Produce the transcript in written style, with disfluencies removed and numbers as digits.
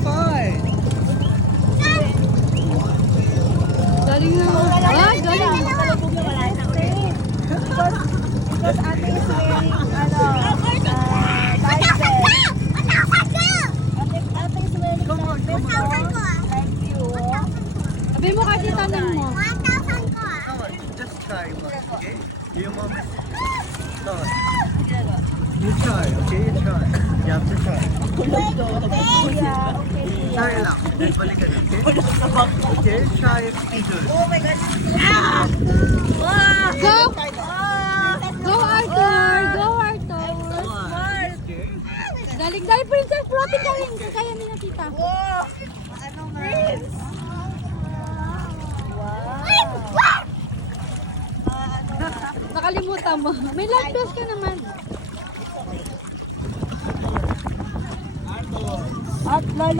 fine. Galing na. Ah, galing. Because ate is wearing, ano, light vest. Ate is wearing light vest, no? Like you. Sabi mo kasi tanong mo. Come on, just try one, okay? You want me? No. You try, okay? You try. You have to try. Yeah, okay. Try lang. Then balikan, okay? Okay, try it. Good. Oh my God. Go! Go, Arthur! Go, Arthur! One. Okay. Galing, galing, princess. Floating galing. Kaya nila tita. Oh, ano nga? Nakalimutan mo. May life vest ka naman. At lala.